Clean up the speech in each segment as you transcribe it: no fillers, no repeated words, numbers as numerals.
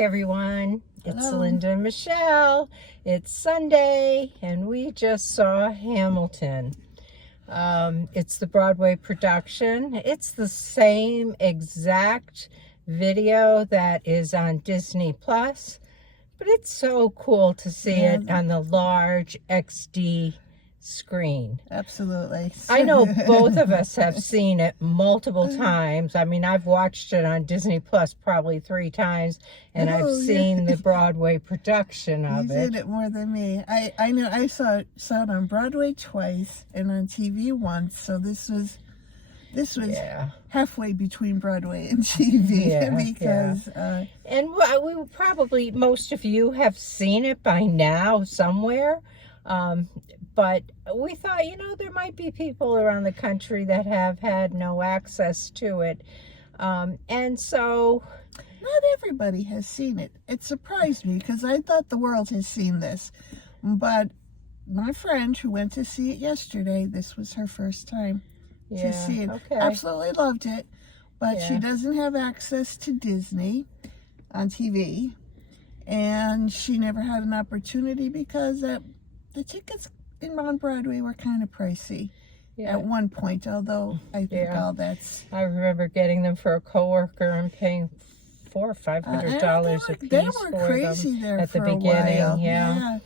Hi everyone, it's Hello. Linda and Michelle. It's Sunday and we just saw Hamilton. It's the Broadway production. It's the same exact video that is on Disney Plus, but it's so cool to see it on the large XD screen. Absolutely. I know both of us have seen it multiple times. I mean, I've watched it on Disney Plus probably 3 times, and I've seen the Broadway production of You did it more than me. I know I saw it on Broadway twice and on TV once, so this was halfway between Broadway and TV because and we will probably, most of you have seen it by now somewhere. But we thought, there might be people around the country that have had no access to it. And so... Not everybody has seen it. It surprised me because I thought the world has seen this. But my friend who went to see it yesterday, this was her first time to see it. Okay. Absolutely loved it. But she doesn't have access to Disney on TV. And she never had an opportunity because the tickets on Broadway were kind of pricey at one point, although I think all that's... I remember getting them for a coworker and paying $400 or $500 a piece they were for crazy them there at the for beginning. a while. Yeah.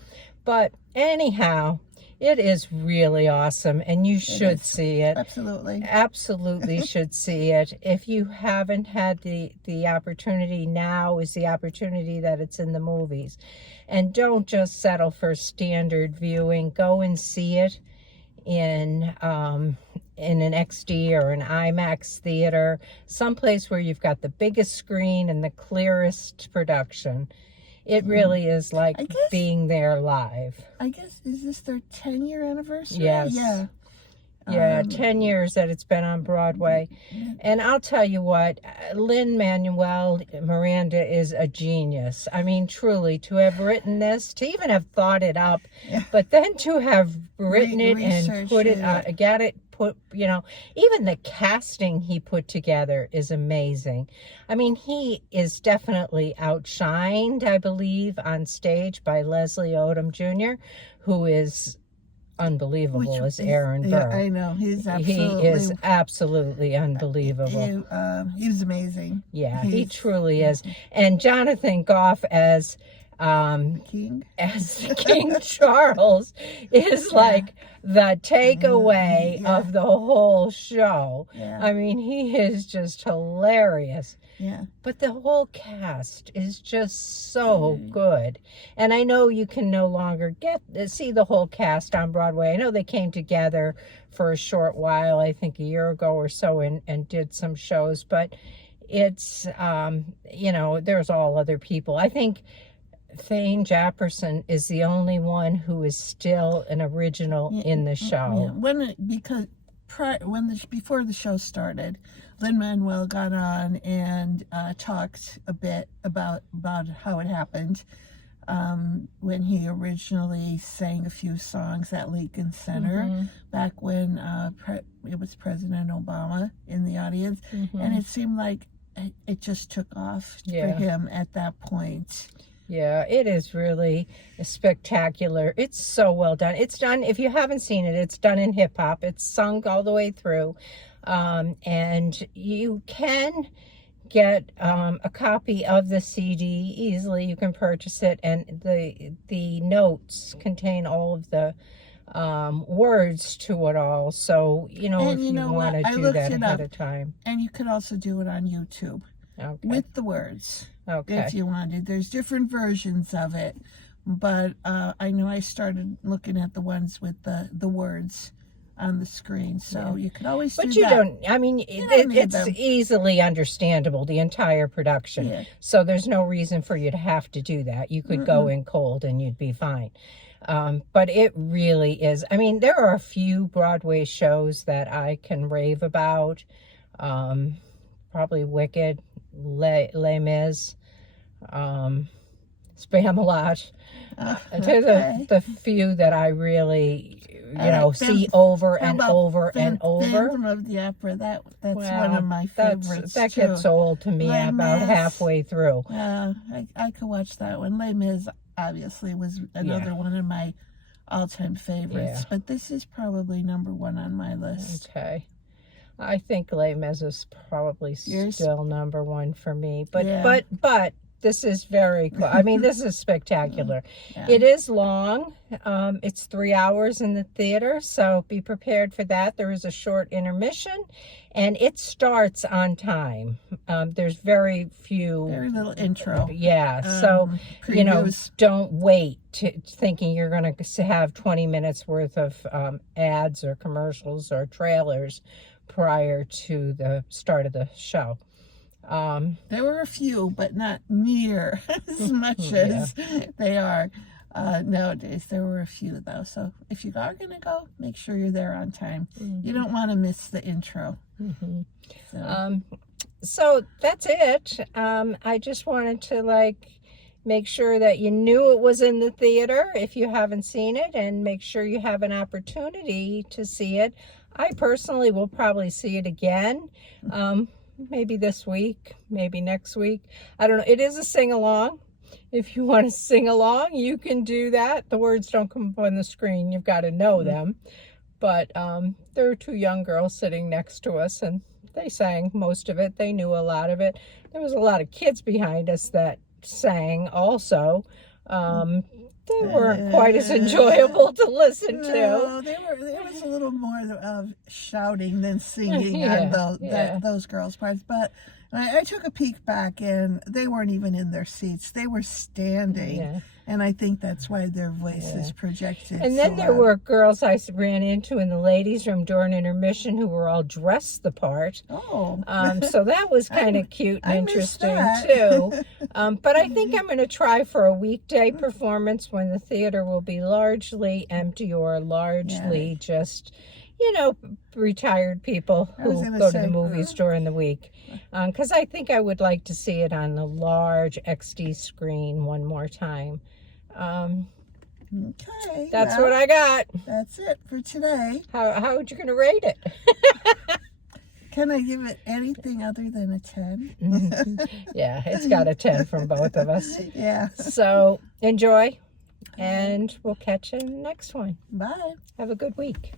But anyhow, it is really awesome, and you should see it. Absolutely. Absolutely should see it. If you haven't had the opportunity, now is the opportunity that it's in the movies. And don't just settle for standard viewing. Go and see it in an XD or an IMAX theater, someplace where you've got the biggest screen and the clearest production. It really is like being there live. I guess, is this their 10-year anniversary? Yes. Yeah. Yeah, 10 years that it's been on Broadway. And I'll tell you what, Lin-Manuel Miranda is a genius. I mean, truly, to have written this, to even have thought it up, but then to have written it and put it, even the casting he put together is amazing. I mean, he is definitely outshined, I believe, on stage by Leslie Odom Jr., who is unbelievable as Aaron Burr. Yeah, I know. He is absolutely unbelievable. He was amazing. Yeah, he truly is. And Jonathan Goff as King Charles is like the takeaway of the whole show. I mean, he is just hilarious. But the whole cast is just so good. And I know you can no longer see the whole cast on Broadway. I know they came together for a short while, I think a year ago or so, and did some shows. But it's, there's all other people. I think Thane Jefferson is the only one who is still an original in the show. Before the show started, Lin-Manuel got on and talked a bit about how it happened when he originally sang a few songs at Lincoln Center back when it was President Obama in the audience, and it seemed like it just took off for him at that point. Yeah, it is really spectacular. It's so well done. It's done, if you haven't seen it, it's done in hip hop. It's sung all the way through. And you can get a copy of the CD easily. You can purchase it, and the notes contain all of the words to it all. So, if you want to do that ahead of time. And you could also do it on YouTube. With the words. If you wanted. There's different versions of it, but I know I started looking at the ones with the words on the screen, so you could always do that. But you don't, I mean, it's easily understandable, the entire production, so there's no reason for you to have to do that. You could go in cold and you'd be fine. But it really is, I mean, there are a few Broadway shows that I can rave about, probably Wicked, Les Mis, Spamalot. They're the few that I really, see over and over and over. Phantom of the Opera, that's one of my favorites That too. gets old to me about halfway through. I could watch that one. Les Mis obviously was another one of my all-time favorites, but this is probably number one on my list. Okay. I think Les Mis is probably still number one for me, but this is very cool. I mean, this is spectacular. It is long. It's 3 hours in the theater, so be prepared for that. There is a short intermission, and it starts on time. There's very little intro. So previews. Don't wait thinking you're going to have 20 minutes worth of ads or commercials or trailers prior to the start of the show. There were a few, but not near as much as they are nowadays. There were a few, though. So if you are going to go, make sure you're there on time. You don't want to miss the intro. So that's it. I just wanted to make sure that you knew it was in the theater if you haven't seen it, and make sure you have an opportunity to see it. I personally will probably see it again. Maybe this week, maybe next week. I don't know. It is a sing-along. If you want to sing along, you can do that. The words don't come up on the screen. You've got to know them. But there were two young girls sitting next to us, and they sang most of it. They knew a lot of it. There was a lot of kids behind us that sang also. They weren't quite as enjoyable to listen to. No, there was a little more of shouting than singing on those girls' parts. But I took a peek back, and they weren't even in their seats. They were standing. And I think that's why their voice is projected. And then there were girls I ran into in the ladies' room during intermission who were all dressed the part. So that was kind of cute and interesting too. But I think I'm going to try for a weekday performance when the theater will be largely empty or largely just, retired people who go to the movies during the week. Because I think I would like to see it on the large XD screen one more time. Okay. That's what I got. That's it for today. How would you going to rate it? Can I give it anything other than a 10? Yeah, it's got a 10 from both of us. Yeah. So enjoy, and we'll catch you in the next one. Bye. Have a good week.